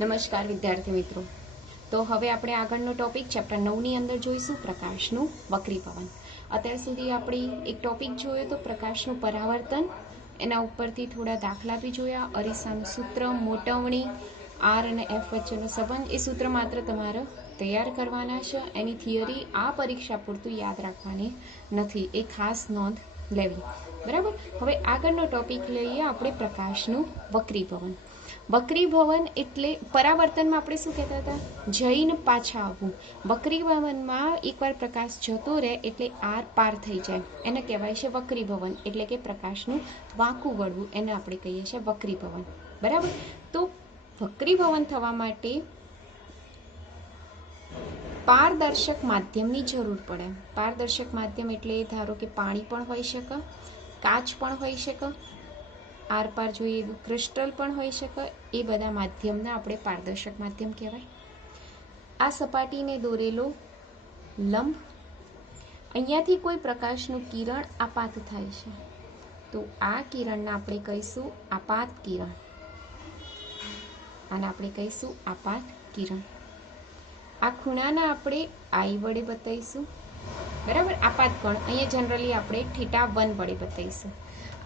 નમસ્કાર વિદ્યાર્થી મિત્રો. તો હવે આપણે આગળનો ટોપિક ચેપ્ટર 9 ની અંદર જોઈશું પ્રકાશનું વક્રીભવન. અત્યાર સુધી આપણે એક ટોપિક જોયો તો પ્રકાશનું પરાવર્તન, એના ઉપરથી થોડા દાખલા બી જોયા, અરીસાનું સૂત્ર, મોટવણી, આર અને એફ વચ્ચેનો સંબંધ. એ સૂત્ર માત્ર તમારે તૈયાર કરવાના છે, એની થિયરી આ પરીક્ષા પૂરતું યાદ રાખવાની નથી, એ ખાસ નોંધ લેવી. બરાબર. હવે આગળનો ટોપિક લઈએ આપણે પ્રકાશનું વક્રીભવન. વક્રીભવન એટલે પરાવર્તનમાં આપણે શું કહેતા હતા? જઈને પાછા આવવું. વક્રીભવનમાં એકવાર પ્રકાશ જતો રહે એટલે આર પાર થઈ જાય, એને કહેવાય છે વક્રીભવન, એટલે કે પ્રકાશનું વાંકું વળવું, એને આપણે કહીએ છીએ વક્રીભવન. બરાબર. તો વક્રીભવન થવા માટે પારદર્શક માધ્યમની જરૂર પડે. પારદર્શક માધ્યમ એટલે ધારો કે પાણી પણ હોઈ શકે, કાચ પણ હોઈ શકે, આરપાર જોઈએ એવું ક્રિસ્ટલ પણ હોઈ શકે. એ બધા માધ્યમને આપણે પારદર્શક માધ્યમ કહેવાય. આ સપાટીને દોરેલો લંબ, અહીંયાથી કોઈ પ્રકાશનું કિરણ આપાત થાય છે, તો આ કિરણને આપણે કહીશું આપાત કિરણ, આને આપણે કહીશું આપાત કિરણ. આ ખૂણાને આપણે આઈ વડે બતાવીશું. બરાબર. આપાત કોણ અહીંયા જનરલી આપણે θ1 વડે બતાવીશું.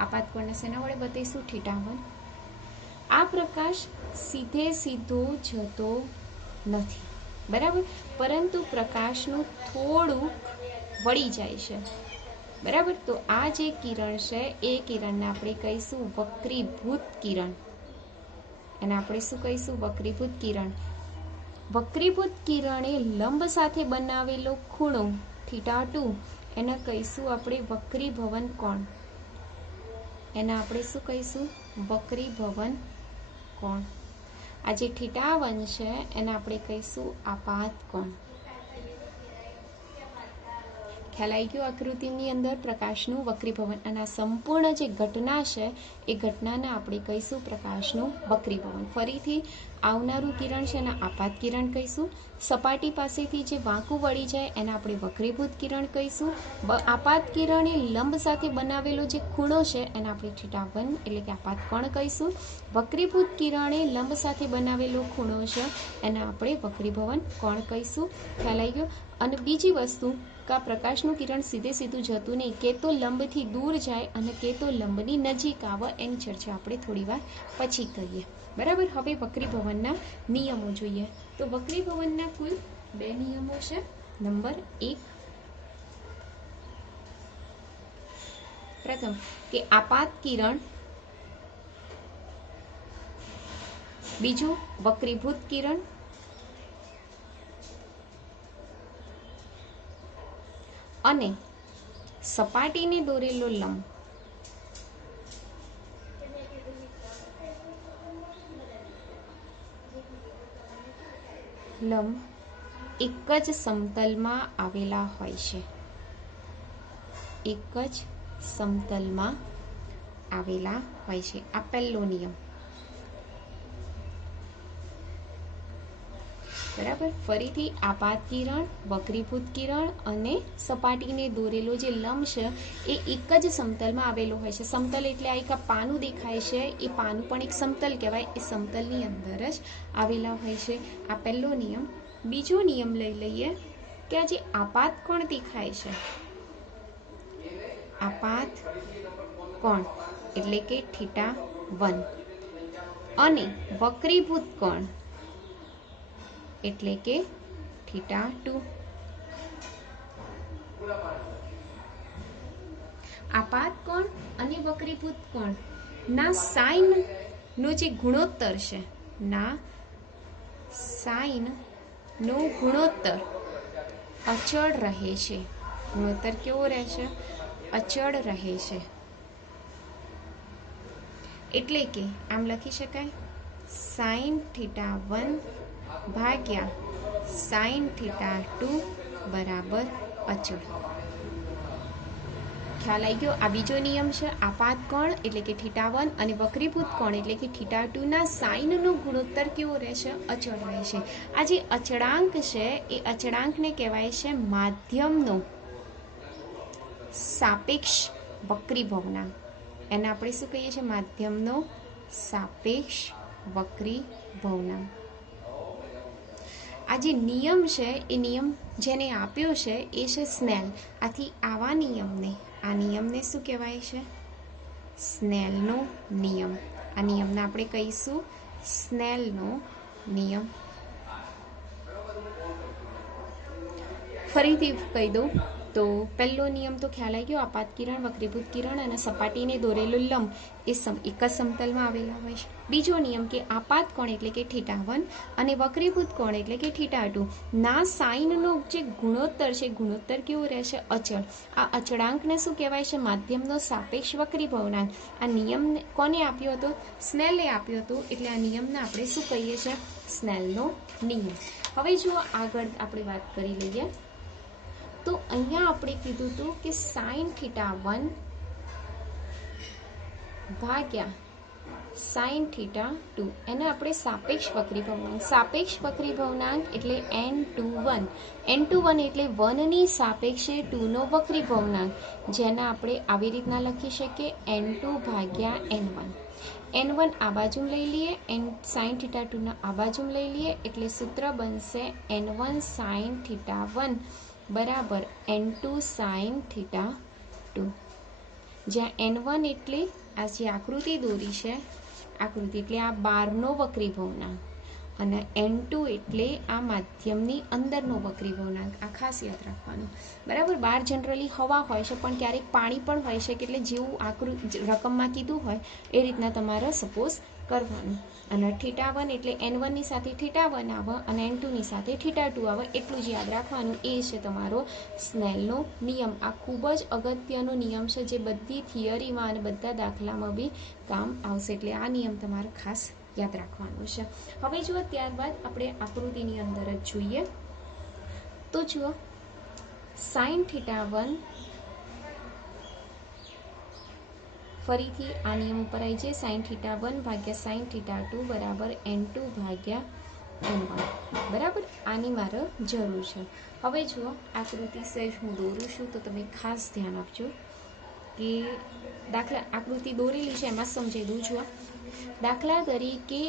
આપાત કોણને શેના વડે બતાવીશું? θ1. આ પ્રકાશ સીધે સીધો જતો નથી, બરાબર, પરંતુ પ્રકાશનું થોડુંક વળી જાય છે. બરાબર. તો આ જે કિરણ છે એ કિરણને આપણે કહીશું વક્રીભૂત કિરણ. એને આપણે શું કહીશું? વક્રીભૂત કિરણ. વક્રીભૂત કિરણે લંબ સાથે બનાવેલો ખૂણો θ2, એને કહીશું આપણે વક્રીભવન કોણ. એને આપણે શું કહીશું? વક્રીભવન કોણ. આ જે θ1 છે એને આપણે કહીશું આપાત કોણ. ખ્યાલ આવી ગયો? આકૃતિની અંદર પ્રકાશનું વક્રીભવન, અને આ સંપૂર્ણ જે ઘટના છે એ ઘટનાને આપણે કહીશું પ્રકાશનું વક્રીભવન. ફરીથી આવનારું કિરણ છે એને આપાત કિરણ કહીશું. સપાટી પાસેથી જે વાંકું વળી જાય એને આપણે વક્રીભૂત કિરણ કહીશું. આપાત કિરણ એ લંબ સાથે બનાવેલો જે ખૂણો છે એને આપણે θ1 એટલે કે આપાત કોણ કહીશું. વક્રીભૂત કિરણ એ લંબ સાથે બનાવેલો ખૂણો છે એને આપણે વક્રીભવન કોણ કહીશું. ખ્યાલ આવી ગયો? અને બીજી વસ્તુ કે આ પ્રકાશનું કિરણ સીધે સીધું જતું નહીં, કે તો લંબથી દૂર જાય અને કે તો લંબની નજીક આવે, એની ચર્ચા આપણે થોડી વાર પછી કરીએ. બરાબર. હવે વક્રીભવનના નિયમો જોઈએ. તો વક્રીભવનના કુલ 2 નિયમો છે. નંબર 1, પ્રથમ કે આપાત કિરણ, બીજું વક્રીભૂત કિરણ, અને સપાટીને દોરેલો લંબ એક જ સમતલમાં આવેલા હોય છે. એક જ સમતલમાં આવેલા હોય છે. આ પહેલો નિયમ. બરાબર. ફરીથી આપાત કિરણ, વક્રીભૂત કિરણ અને સપાટીને દોરેલો જે લંબ છે એ એક જ સમતલમાં આવેલો હોય છે. સમતલ એટલે આ એક પાનું દેખાય છે, એ પાનું પણ એક સમતલ કહેવાય. એ સમતલની અંદર જ આવેલા હોય છે. આ પહેલો નિયમ. બીજો નિયમ લઈ લઈએ કે આ જે આપાત કોણ દેખાય છે, આપાત કોણ એટલે કે θ1, અને વક્રીભૂત કોણ એટલે કે θ2. આપાત કોણ અને વક્રીભૂત કોણ ના સાઇન નો જે ગુણોત્તર છે, ના સાઇન નો ગુણોત્તર અચળ રહે છે. ગુણોત્તર કેવો રહેશે? અચળ રહે છે. એટલે કે આમ લખી શકાય sin θ1 ભાગ્યા sin θ2 બરાબર અચળ. ખ્યાલ આવી ગયો? આ બીજો નિયમ છે. આપાત કોણ એટલે કે θ1 અને વક્રીભૂત કોણ એટલે કે θ2 ના સાઇનનો ગુણોત્તર કેવો રહેશે? અચળ રહે છે. આ જે અચળાંક છે એ અચળાંકને કહેવાય છે માધ્યમનો સાપેક્ષ વક્રીભવનાંક. એને આપણે શું કહીએ છીએ? માધ્યમનો સાપેક્ષ વક્રીભવનાંક. આ જે નિયમ છે એ નિયમ જેને આપ્યો છે એ છે સ્નેલ. આથી આવા નિયમને, આ નિયમને શું કહેવાય છે? સ્નેલનો નિયમ. આ નિયમને આપણે કહીશું સ્નેલનો નિયમ. ફરીથી કહી દઉં તો પહેલો નિયમ તો ખ્યાલ આવી ગયો, આપાત કિરણ, વક્રીભૂત કિરણ અને સપાટીને દોરેલો લંબ એ એક જ સમતલમાં આવેલા હોય છે. બીજો નિયમ કે આપાત કોણ એટલે કે θ1 અને વક્રીભૂત કોણ એટલે કે θ2 ના સાઇનનો જે ગુણોત્તર છે, ગુણોત્તર કેવો રહેશે? અચળ. આ અચળાંકને શું કહેવાય છે? માધ્યમનો સાપેક્ષ વક્રીભવનાંક. આ નિયમ કોને આપ્યો હતો? સ્નેલે આપ્યો હતો. એટલે આ નિયમને આપણે શું કહીએ છીએ? સ્નેલનો નિયમ. હવે જો આગળ આપણે વાત કરી લઈએ તો અહીંયા આપણે કીધું હતું કે sin θ1 ભાગ્યા sin θ2 એને આપણે સાપેક્ષ વક્રીભવનાંક. સાપેક્ષ વક્રીભવનાંક એટલે n21. n21 એટલે 1 ની સાપેક્ષે 2 નો વક્રીભવનાંક, જેને આપણે આવી રીતના લખી શકીએ n2 ભાગ્યા n1. n1 આ બાજુ લઈ લઈએ, sin θ2 આ બાજુ લઈ લઈએ એટલે સૂત્ર બનશે n1 sin θ1 બરાબર n2 sin θ2. જ્યાં n1 એટલે આ જે આકૃતિ દોરી છે, આકૃતિ એટલે આ બહારનો વક્રીભવનાંક અને n2 એટલે આ માધ્યમની અંદરનો વક્રીભવનાંક. આ ખાસ યાદ રાખવાનું. બરાબર. બહાર જનરલી હવા હોય છે પણ ક્યારેક પાણી પણ હોય છે, એટલે જેવું રકમમાં કીધું હોય એ રીતના તમારે સપોઝ કરવાનું. અને θ1 એટલે n1 ની સાથે θ1 આવે અને n2 ની સાથે θ2 આવે, એટલું જ યાદ રાખવાનું. એ છે તમારો સ્નેલનો નિયમ. આ ખૂબ જ અગત્યનો નિયમ છે જે બધી થિયરીમાં અને બધા દાખલામાં બી કામ આવશે. એટલે આ નિયમ તમારે ખાસ યાદ રાખવાનું છે. હવે જુઓ, ત્યારબાદ આપણે આકૃતિની અંદર જ જોઈએ તો જુઓ sin θ1 ફરીથી આ નિયમ ઉપર આવી જાય, sin θ1 ભાગ્યા sin θ2 બરાબર n2 ભાગ્યા n1. બરાબર. આની મારે જરૂર છે. હવે જુઓ આકૃતિ સહેજ હું દોરું છું તો તમે ખાસ ધ્યાન આપજો કે દાખલા આકૃતિ દોરેલી છે એમાં સમજાવી દઉં છું. દાખલા તરીકે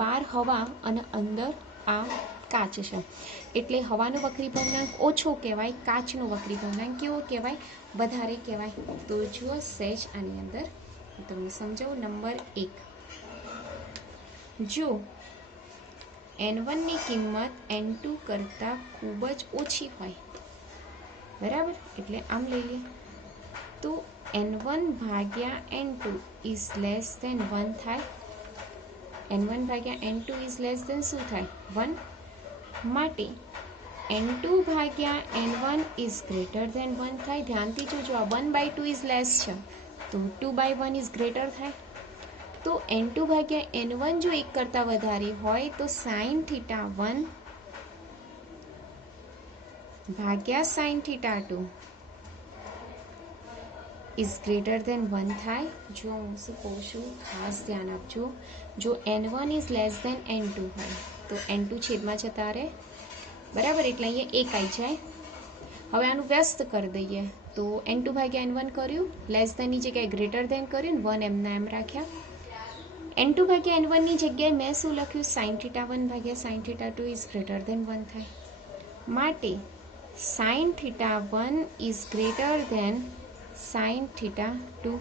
બહાર હવા અને અંદર આ કાચ છે, એટલે હવાનો વક્રીભવનાંક ઓછો કહેવાય, કાચનો વક્રીભવનાંક કેવો કહેવાય? વધારે કહેવાય. તો જુઓ સહેજ આની અંદર હું તમને સમજાવું. નંબર 1, જો n1 ની કિંમત n2 કરતાં ખૂબ જ ઓછી હોય, બરાબર, એટલે આમ લઈ લે તો n1 ભાગ્યા n2 ઇઝ લેસ ધેન 1 થાય. n1 ભાગ્યા n2 ઇઝ લેસ ધેન શું થાય? 1. માટે n2 ભાગ્યા n1 ઇઝ ગ્રેટર ધેન 1 થાય. ધ્યાનથી જોજો, આ 1/2 ઇઝ લેસ છે તો 2/1 ઇઝ ગ્રેટર થાય. તો n2 ભાગ્યા n1 જો 1 કરતાં વધારે હોય તો sin θ1 ભાગ્યા sin θ2 ઇઝ ગ્રેટર ધેન 1 થાય. જો હું શું કહું છું ખાસ ધ્યાન આપજો. જો n1 is less than n2 હોય તો n2 છેદમાં જતા રહે, બરાબર, એટલે અહીંયા 1 આવી જાય. હવે આનું વ્યસ્ત કરી દઈએ તો n2 ભાગ્યા n1 કર્યું, લેસ ધેનની જગ્યાએ ગ્રેટર ધેન કર્યું, 1 એમના એમ રાખ્યા. n2 ભાગ્યા n1 ની જગ્યાએ મેં શું લખ્યું? sin θ1 ભાગ્યા sin θ2 ઇઝ ગ્રેટર ધેન 1 થાય. માટે sin θ1 is greater than sin θ2.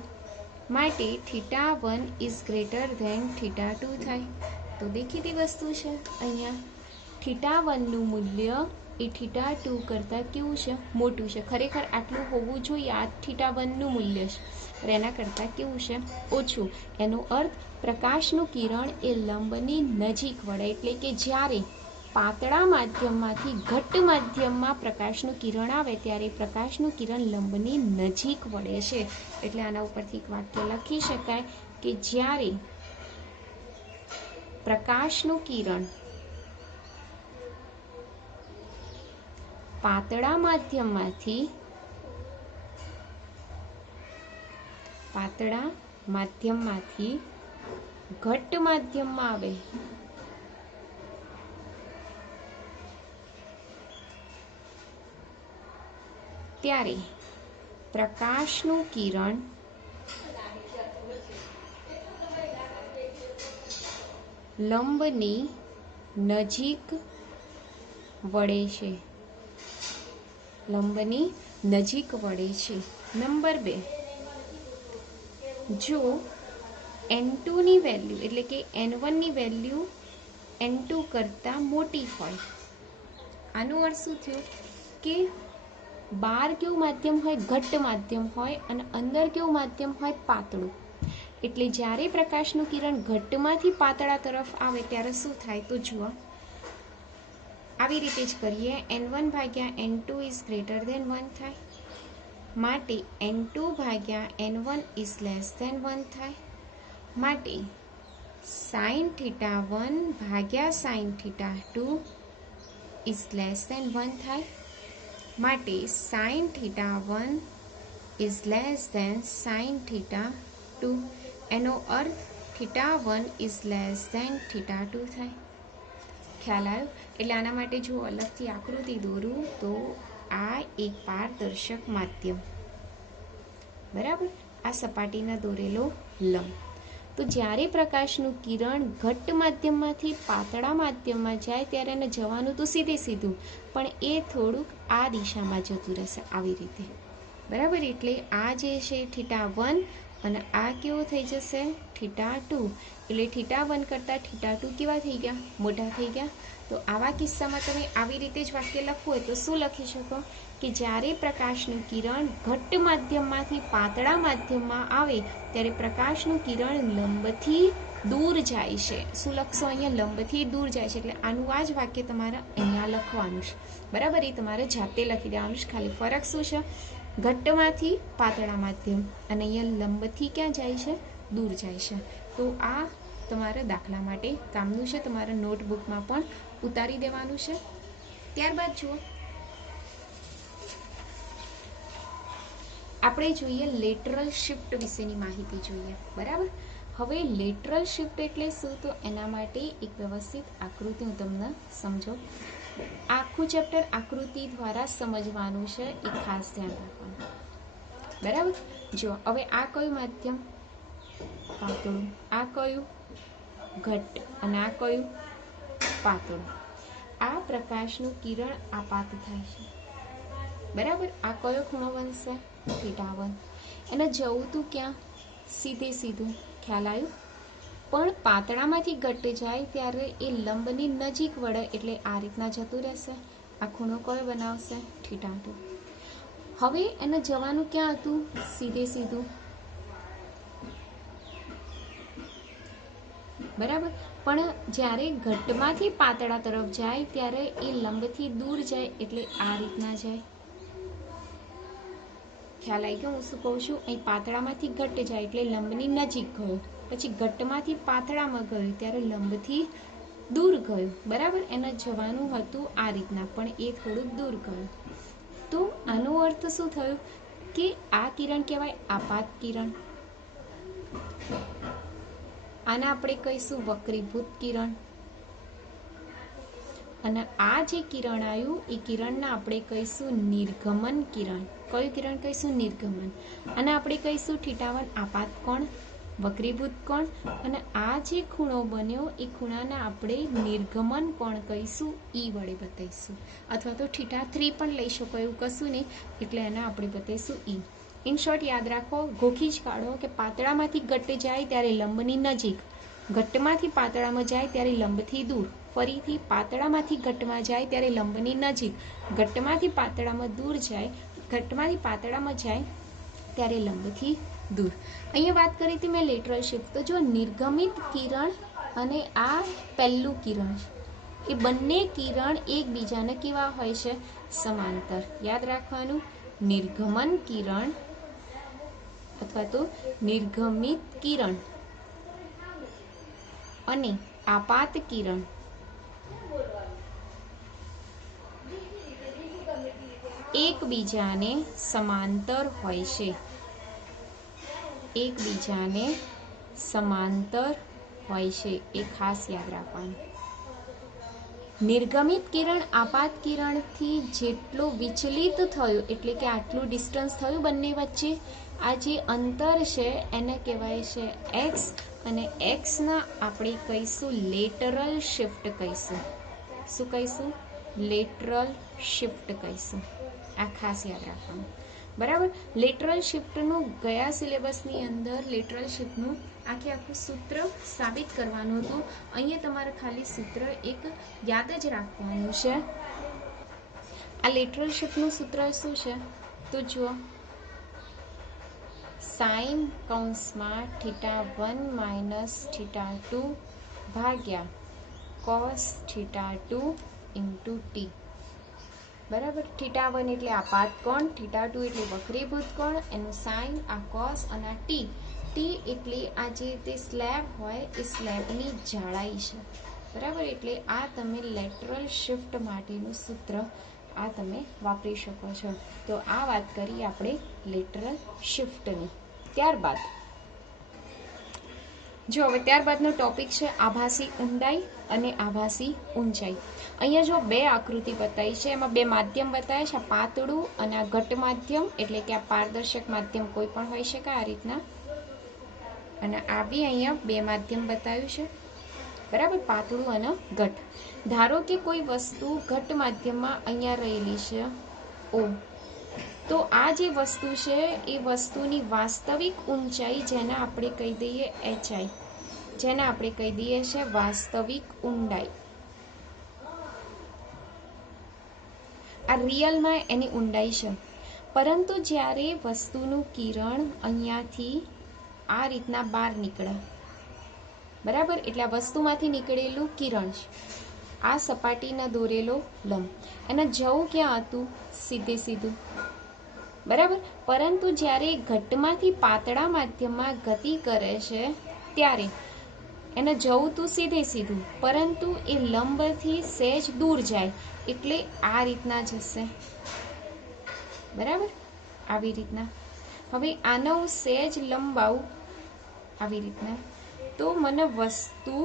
માટે θ1 ઇઝ ગ્રેટર ધેન θ2 થાય. તો દેખીતી વસ્તુ છે, અહીંયા θ1 નું મૂલ્ય એ θ2 કરતાં કેવું છે? મોટું છે. ખરેખર આટલું હોવું જોઈએ, આ θ1 નું મૂલ્ય છે, પણ એના કરતાં કેવું છે? ઓછું. એનો અર્થ પ્રકાશનું કિરણ એ લંબની નજીક વળે, એટલે કે જ્યારે પાતળા માધ્યમમાંથી ઘટ્ટ માધ્યમમાં પ્રકાશનું કિરણ આવે ત્યારે પ્રકાશનું કિરણ લંબની નજીક વળે છે. એટલે આના ઉપરથી એક વાક્ય લખી શકાય કે જ્યારે પ્રકાશનું કિરણ પાતળા માધ્યમમાંથી ઘટ્ટ માધ્યમમાં આવે ત્યારે પ્રકાશનું કિરણ લંબની નજીક વળે છે, લંબની નજીક વળે છે. નંબર 2, જો n2 ની વેલ્યુ એટલે કે n1 ની વેલ્યુ n2 કરતાં મોટી હોય. આનો અર્થ શું થયો કે બહાર કેવું માધ્યમ હોય, ઘટ્ટ માધ્યમ હોય અને અંદર કેવું માધ્યમ હોય, પાતળું. એટલે જ્યારે પ્રકાશનું કિરણ ઘટ્ટમાંથી પાતળા તરફ આવે ત્યારે શું થાય તો જુઓ, આવી રીતે જ કરીએ. n1 ભાગ્યા n2 ઇઝ ગ્રેટર ધેન 1 થાય, માટે n2 ભાગ્યા n1 ઇઝ લેસ ધેન 1 થાય, માટે sin θ1 ભાગ્યા sin θ2 ઇઝ લેસ ધેન 1 થાય, માટે sin θ1 is less than sin θ2. એનો અર્થ θ1 ઇઝ લેસ ધેન θ2 થાય. ખ્યાલ આવ્યો? એટલે આના માટે જો અલગથી આકૃતિ દોરું તો આ એક પારદર્શક માધ્યમ, બરાબર, આ સપાટીના દોરેલો લંબ. તો જ્યારે પ્રકાશનું કિરણ ઘટ્ટ માધ્યમમાંથી પાતળા માધ્યમમાં જાય ત્યારે એને જવાનું તો સીધે સીધું, પણ એ થોડુંક આ દિશામાં જતું રહેશે, આવી રીતે, બરાબર. એટલે આ જે છે θ1 અને આ કેવો થઈ જશે θ2. એટલે θ1 કરતાં θ2 કેવા થઈ ગયા, મોટા થઈ ગયા. તો આવા કિસ્સામાં તમે આવી રીતે જ વાક્ય લખવું હોય તો શું લખી શકો કે જ્યારે પ્રકાશનું કિરણ ઘટ્ટ માધ્યમમાંથી પાતળા માધ્યમમાં આવે ત્યારે પ્રકાશનું કિરણ લંબથી દૂર જાય છે. શું લખશો અહીંયા? લંબથી દૂર જાય છે. એટલે આનું આ જ વાક્ય તમારે અહીંયા લખવાનું છે, બરાબર. એ તમારે જાતે લખી દેવાનું છે. ખાલી ફરક શું છે? ઘટ્ટમાંથી પાતળા માધ્યમ અને અહીંયા લંબથી ક્યાં જાય છે? દૂર જાય છે. તો આ તમારા દાખલા માટે કામનું છે, તમારા નોટબુકમાં પણ ઉતારી દેવાનું છે. ત્યારબાદ જુઓ, આપણે જોઈએ લેટરલ શિફ્ટ વિશેની માહિતી જોઈએ, બરાબર. હવે લેટરલ શિફ્ટ એટલે શું? તો એના માટે એક વ્યવસ્થિત આકૃતિ હું તમને સમજો. આખું ચેપ્ટર આકૃતિ દ્વારા સમજવાનું છે, એ ખાસ ધ્યાન રાખવાનું, બરાબર. જો હવે આ કયું માધ્યમ? પાતળું. આ કયું? ઘટ્ટ. અને આ કયું? પાતળું. આ પ્રકાશનું કિરણ આપાત થાય છે, બરાબર. આ કયો ખૂણો બનશે? θ1. એને જવું તું ક્યાં? સીધે સીધું. ખ્યાલ આવ્યું? પણ પાતળામાંથી ઘટ્ટ જાય ત્યારે એ લંબની નજીક વળે એટલે આ રીતના જતું રહેશે. આ ખૂણો કયો બનાવશે? θ2. હવે એને જવાનું ક્યાં હતું? સીધે સીધું, બરાબર. પણ જ્યારે ઘટ્ટમાંથી પાતળા તરફ જાય ત્યારે એ લંબથી દૂર જાય એટલે આ રીતના જાય. ખ્યાલ આવી ગયો હું શું કહું છું? અહીં પાતળામાંથી ઘટ્ટ જાય એટલે લંબની નજીક ગયો, પછી ઘટ્ટમાંથી પાતળામાં ગયું ત્યારે લંબથી દૂર ગયું, બરાબર. એને જવાનું હતું આ રીતના, પણ એ થોડુંક દૂર ગયું. તો આનો અર્થ શું થયો કે આ કિરણ કહેવાય આપાત કિરણ. આને આપણે કહીશું વક્રીભૂત કિરણ. અને આ જે કિરણ આવ્યું એ કિરણને આપણે કહીશું નિર્ગમન કિરણ. કયું કિરણ કહીશું? નિર્ગમન. અને આપણે કહીશું θ1 આપાત કોણ, વક્રીભૂત કોણ. અને આ જે ખૂણો બન્યો એ ખૂણાને આપણે નિર્ગમન કોણ કહીશું, ઈ વડે બતાવીશું. અથવા તો θ3 પણ લઈ શકો, એવું કશું નહીં. એટલે એને આપણે બતાવીશું ઈ. ઇન શોર્ટ યાદ રાખો, ગોખી જ કાઢો કે પાતળામાંથી ઘટ્ટ જાય ત્યારે લંબની નજીક, ઘટ્ટમાંથી પાતળામાં જાય ત્યારે લંબથી દૂર, ફરીથી પાતળામાંથી ઘટ્ટમાં જાય ત્યારે લંબની નજીક, ઘટ્ટમાંથી પાતળામાં દૂર જાય, ઘટ્ટમાંથી પાતળામાં જાય ત્યારે લંબથી દૂર. અહીંયા વાત કરી હતી મેં લેટરલ શિફ્ટ. તો જો નિર્ગમિત કિરણ અને આ પહેલું કિરણ એ બંને કિરણ એકબીજાને કેવા હોય છે? સમાંતર. યાદ રાખવાનું, નિર્ગમન કિરણ અથવા તો નિર્ગમિત કિરણ અને આપાત કિરણ એકબીજાને સમાંતર હોય છે. એકબીજાને સમાંતર હોય છે, એ ખાસ યાદ રાખવાનું. નિર્ગમિત કિરણ આપાત કિરણથી જેટલો વિચલિત થયો એટલે કે આટલું ડિસ્ટન્સ થયું બંને વચ્ચે, આ જે અંતર છે એને કહેવાય છે એક્સ. અને એક્સના આપણે કહીશું લેટરલ શિફ્ટ કહીશું. શું કહીશું? લેટરલ શિફ્ટ કહીશું. આ ખાસ યાદ રાખવાનું, બરાબર. લેટરલ શિફ્ટનું ગયા સિલેબસની અંદર લેટરલ શિફ્ટનું આખું સૂત્ર સાબિત કરવાનું હતું. અહીંયા તમારે ખાલી સૂત્ર એક યાદ જ રાખવાનું છે. આ લેટરલ શિફ્ટનું સૂત્ર શું છે તો જુઓ, સાઇન કૌંસમાં θ1 માઇનસ θ2 ભાગ્યા cos θ2 ઇન્ટુ ટી. બરાબર. θ1 એટલે આપાત કોણ, θ2 એટલે વક્રીભૂત કોણ, એનું સાઇન, આ કોસ અને આ ટી. ટી એટલે આ જે તે સ્લેબ હોય એ સ્લેબની જાડાઈ છે. બરાબર. એટલે આ તમે લેટરલ શિફ્ટ માટેનું સૂત્ર આ તમે વાપરી શકો છો. તો આ વાત કરી આપણે લેટરલ શિફ્ટની. ત્યારબાદ જો હવે ત્યારબાદનો ટોપિક છે આભાસી ઊંડાઈ અને આભાસી ઊંચાઈ. અહીંયા જો બે આકૃતિ બતાવી છે, એમાં બે માધ્યમ બતાવે છે, આ પાતળું અને આ ઘટ માધ્યમ, એટલે કે આ પારદર્શક માધ્યમ કોઈ પણ હોઈ શકે આ રીતના. અને આ બી અહીંયા બે માધ્યમ બતાવ્યું છે, બરાબર, પાતળું અને ઘટ. ધારો કે કોઈ વસ્તુ ઘટ માધ્યમમાં અહીંયા રહેલી છે ઓ, તો આ જે વસ્તુ છે એ વસ્તુની વાસ્તવિક ઊંચાઈ, જેને આપણે કહી દઈએ એચઆઈ, જેને આપણે કહી દઈએ છે વાસ્તવિક ઊંડાઈ. આ રિયલમાં એની ઊંડાઈ છે. પરંતુ જ્યારે વસ્તુનું કિરણ અહીંયાથી આ રીતના બહાર નીકળે, બરાબર, એટલે આ વસ્તુમાંથી નીકળેલું કિરણ છે, આ સપાટીના દોરેલો લંબ, અને જવું ક્યાં હતું, સીધે સીધું, બરાબર. પરંતુ જ્યારે ઘટમાંથી પાતળા માધ્યમમાં ગતિ કરે છે ત્યારે એને જવું તું સીધે સીધું, પરંતુ એ લંબથી સહેજ દૂર જાય, એટલે આ રીતના જશે, બરાબર, આવી રીતના. હવે આનો સહેજ લંબાવું આવી રીતના, તો મને વસ્તુ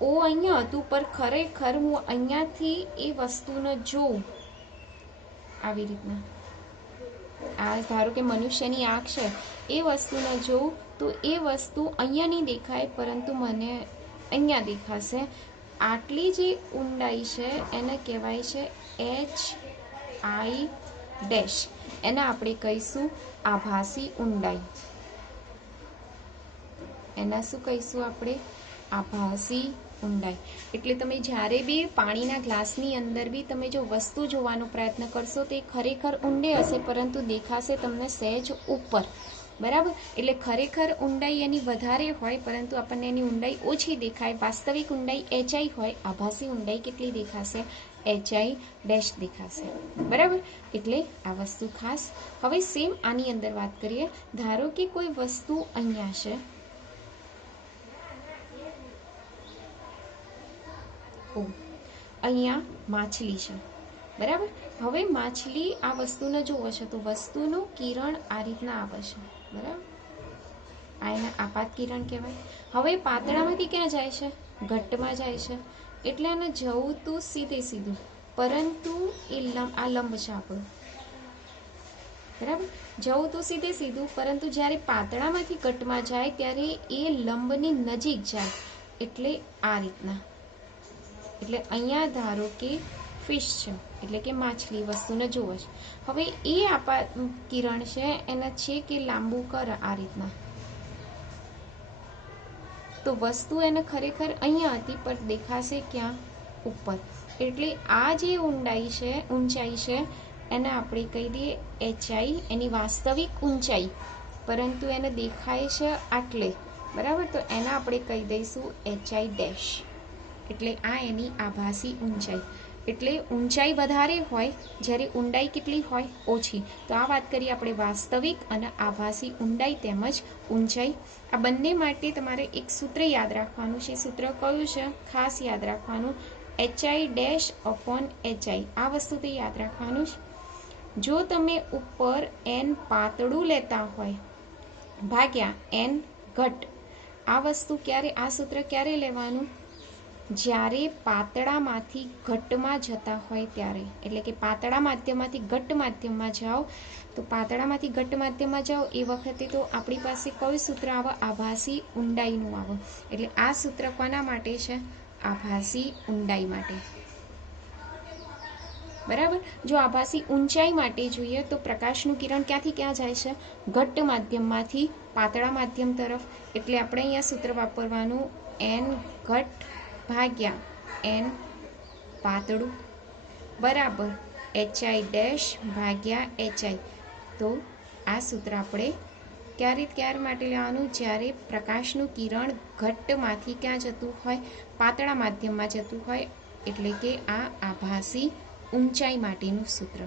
ઓ અહીંયા હતું, પર ખરેખર હું અહીંયાથી એ વસ્તુને જોઉં આવી રીતના. આ ધારો કે મનુષ્યની આંખ છે, એ વસ્તુને જોઉં તો એ વસ્તુ અહીંયા નહીં દેખાય, પરંતુ મને અહીંયા દેખાશે. આટલી જે ઊંડાઈ છે એને કહેવાય છે HI ડેશ. એને આપણે કહીશું આભાસી ઊંડાઈ. એના શું કહીશું આપણે, આભાસી ઊંડાઈ. એટલે તમે જ્યારે બી પાણીના ગ્લાસની અંદર બી તમે જો વસ્તુ જોવાનો પ્રયત્ન કરશો તો એ ખરેખર ઊંડે હશે, પરંતુ દેખાશે તમને સહેજ ઉપર, બરાબર. એટલે ખરેખર ઊંડાઈ એની વધારે હોય, પરંતુ આપણને એની ઊંડાઈ ઓછી દેખાય. વાસ્તવિક ઊંડાઈ HI હોય, આભાસી ઊંડાઈ કેટલી દેખાશે, HI ડેશ દેખાશે, બરાબર. એટલે આ વસ્તુ ખાસ. હવે સેમ આની અંદર વાત કરીએ. ધારો કે કોઈ વસ્તુ અહીંયા છે, અહીંયા માછલી છે, બરાબર. હવે માછલી આ વસ્તુને જોવે છે, તો વસ્તુનું કિરણ આ રીતના આવે છે, બરાબર. આ એના આપાત કિરણ કહેવાય. હવે પાતળામાંથી ક્યાં જાય છે, ઘટમાં જાય છે, એટલે એને જવું તું સીધે સીધું, પરંતુ એ આ લંબ છે આપણું, બરાબર. જવું તું સીધે સીધું, પરંતુ જ્યારે પાતળામાંથી ઘટમાં જાય ત્યારે એ લંબની નજીક જાય, એટલે આ રીતના. એટલે અહીંયા ધારો કે ફિશ છે, એટલે કે માછલી વસ્તુને જોવે છે. હવે એ આપાત કિરણ છે એને છે કે લાંબુ કરે આ રીતના, તો વસ્તુ એને ખરેખર અહીંયા હતી, પણ દેખાશે ક્યાં, ઉપર. એટલે આ જે ઊંચાઈ છે એને આપણે કહી દઈએ HI, એની વાસ્તવિક ઊંચાઈ, પરંતુ એને દેખાય છે આટલે, બરાબર. તો એને આપણે કહી દઈશું HI ડેશ. એટલે આ એની આભાસી ઊંચાઈ. એટલે ઊંચાઈ વધારે હોય, જ્યારે ઊંડાઈ કેટલી હોય, ઓછી. તો આ વાત કરીએ આપણે વાસ્તવિક અને આભાસી ઊંડાઈ તેમજ ઊંચાઈ. આ બંને માટે તમારે એક સૂત્ર યાદ રાખવાનું છે. સૂત્ર કયું છે, ખાસ યાદ રાખવાનું, HI ડેશ અપોન HI. આ વસ્તુ તે યાદ રાખવાનું છે. જો તમે ઉપર n પાતળું લેતા હોય ભાગ્યા n ઘટ, આ વસ્તુ ક્યારે, આ સૂત્ર ક્યારે લેવાનું, જ્યારે પાતળામાંથી ઘટમાં જતા હોય ત્યારે. એટલે કે પાતળા માધ્યમમાંથી ઘટ માધ્યમમાં જાઓ, તો પાતળામાંથી ઘટ માધ્યમમાં જાઓ એ વખતે તો આપણી પાસે કયું સૂત્ર આવે, આભાસી ઊંડાઈનું આવે. એટલે આ સૂત્ર કોના માટે છે, આભાસી ઊંડાઈ માટે. બરાબર. જો આભાસી ઊંચાઈ માટે જોઈએ તો પ્રકાશનું કિરણ ક્યાંથી ક્યાં જાય છે? ઘટ્ટ માધ્યમમાંથી પાતળા માધ્યમ તરફ. એટલે આપણે અહીંયા સૂત્ર વાપરવાનું એન ઘટ્ટ ભાગ્યા એન પાતળું બરાબર HI ડેશ ભાગ્યા HI. તો આ સૂત્ર આપણે ક્યારે માટે લેવાનું? જ્યારે પ્રકાશનું કિરણ ઘટ્ટમાંથી ક્યાં જતું હોય? પાતળા માધ્યમમાં જતું હોય. એટલે કે આ આભાસી ઊંચાઈ માટેનું સૂત્ર.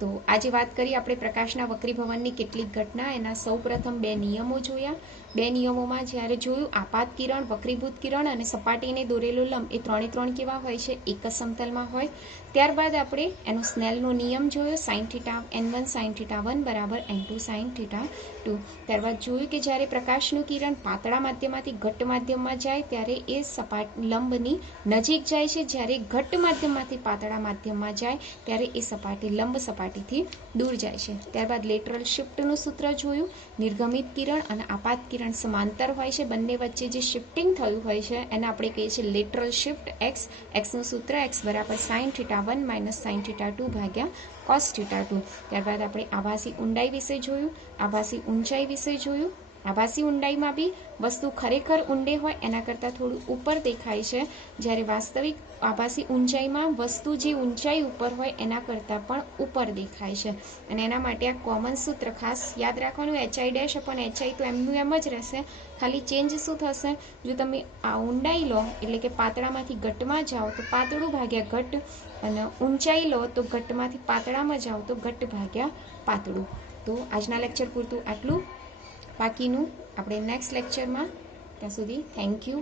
તો આજે વાત કરી આપણે પ્રકાશના વક્રીભવનની કેટલીક ઘટના. એના સૌપ્રથમ 2 નિયમો જોયા. 2 નિયમોમાં જ્યારે જોયું આપાત કિરણ, વક્રીભૂત કિરણ અને સપાટીને દોરેલો લંબ એ 3 કેવા હોય છે? એક જ સમતલમાં હોય. ત્યારબાદ આપણે એનો સ્નેલનો નિયમ જોયો, sin θ n1 sin θ1 બરાબર n2 sin θ2. ત્યારબાદ જોયું કે જ્યારે પ્રકાશનું કિરણ પાતળા માધ્યમમાંથી ઘટ્ટ માધ્યમમાં જાય ત્યારે એ લંબની નજીક જાય છે. જ્યારે ઘટ્ટ માધ્યમમાંથી પાતળા માધ્યમમાં જાય ત્યારે એ લંબ સપાટીથી દૂર જાય છે. ત્યારબાદ લેટરલ શિફ્ટનું સૂત્ર જોયું. નિર્ગમિત કિરણ અને આપાત કિરણ સમાંતર હોય છે. બંને વચ્ચે જે શિફ્ટિંગ થયું હોય છે એને આપણે કહીએ છીએ લેટરલ શિફ્ટ. એક્સનું સૂત્ર x બરાબર sin θ1 માઇનસ sin θ2 ભાગ્યા cos θ2. ત્યારબાદ આપણે આભાસી ઊંડાઈ વિશે જોયું, આભાસી ઊંચાઈ વિશે જોયું. આભાસી ઊંડાઈમાં બી વસ્તુ ખરેખર ઊંડે હોય એના કરતાં થોડું ઉપર દેખાય છે, જ્યારે વાસ્તવિક આભાસી ઊંચાઈમાં વસ્તુ જે ઊંચાઈ ઉપર હોય એના કરતાં પણ ઉપર દેખાય છે. અને એના માટે આ કોમન સૂત્ર ખાસ યાદ રાખવાનું, HI ડેશ અપોન HI તો એમનું એમ જ રહેશે. ખાલી ચેન્જ શું થશે? જો તમે આ ઊંડાઈ લો એટલે કે પાતળામાંથી ઘટ્ટમાં જાઓ તો પાતળું ભાગ્યા ઘટ્ટ, અને ઊંચાઈ લો તો ઘટ્ટમાંથી પાતળામાં જાઓ તો ઘટ્ટ ભાગ્યા પાતળું. તો આજના લેક્ચર પૂરતું આટલું. બાકીનું આપણે નેક્સ્ટ લેક્ચરમાં. ત્યાં સુધી થેન્ક યુ.